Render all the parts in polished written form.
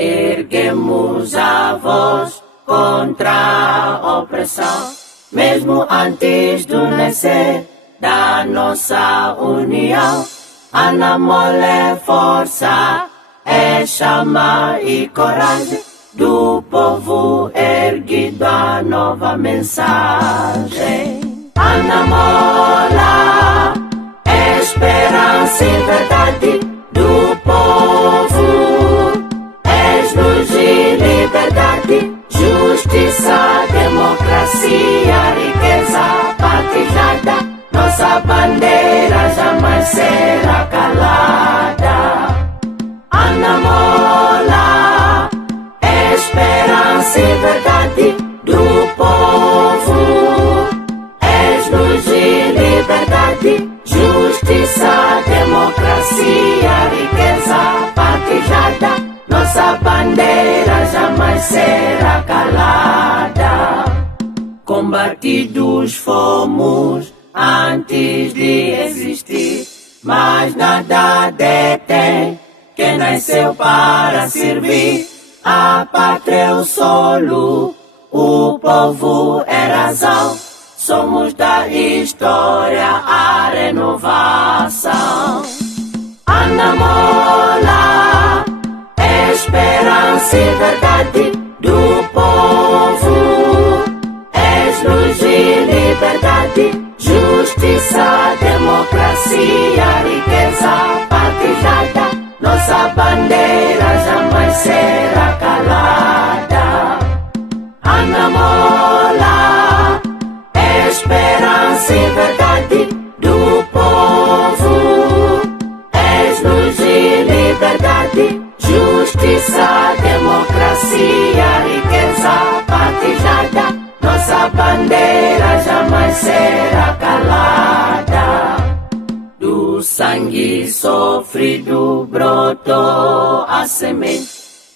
Erguemos a voz contra a opressão, mesmo antes do nascer da nossa união. Anamol é força, é chama e coragem do povo erguido a nova mensagem. Anamola, esperança e verdade do povo. És luz e liberdade, justiça, democracia, riqueza partilhada. Nossa bandeira jamais será calada. Anamola, esperança e verdade do povo. És luz e liberdade, justiça, democracia, riqueza partilhada. Nossa bandeira jamais será calada. Combatidos fomos antes de existir, mas nada detém quem nasceu para servir. A pátria é o solo, o povo é razão. Somos da história a renovação. Anamola, esperança e verdade do povo. És luz e liberdade, justiça, democracia, riqueza partilhada. Nossa bandeira jamais será calada. Anamola, esperança e verdade do povo. És luz e liberdade, justiça, democracia, riqueza partilhada. Nossa bandeira jamais será calada. Do sangue sofrido brotou a semente,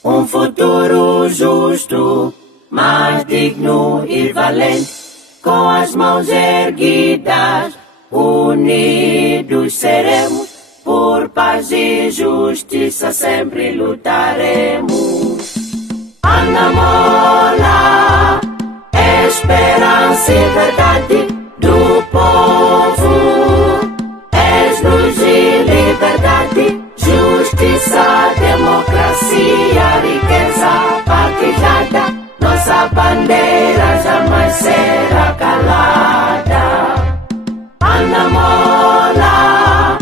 um futuro justo, mais digno e valente. Com as mãos erguidas, unidos seremos, por paz e justiça sempre lutaremos. Anamola, esperança e verdade do povo. És luz e liberdade, justiça, democracia, riqueza partilhada. Nossa bandeira jamais será calada. Anamola,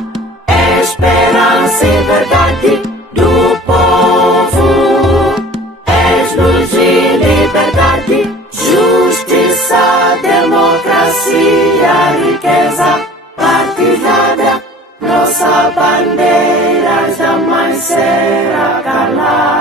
esperança e verdade do povo. És luz e liberdade, justiça, democracia, riqueza partilhada. Nossa bandeira jamais será calada.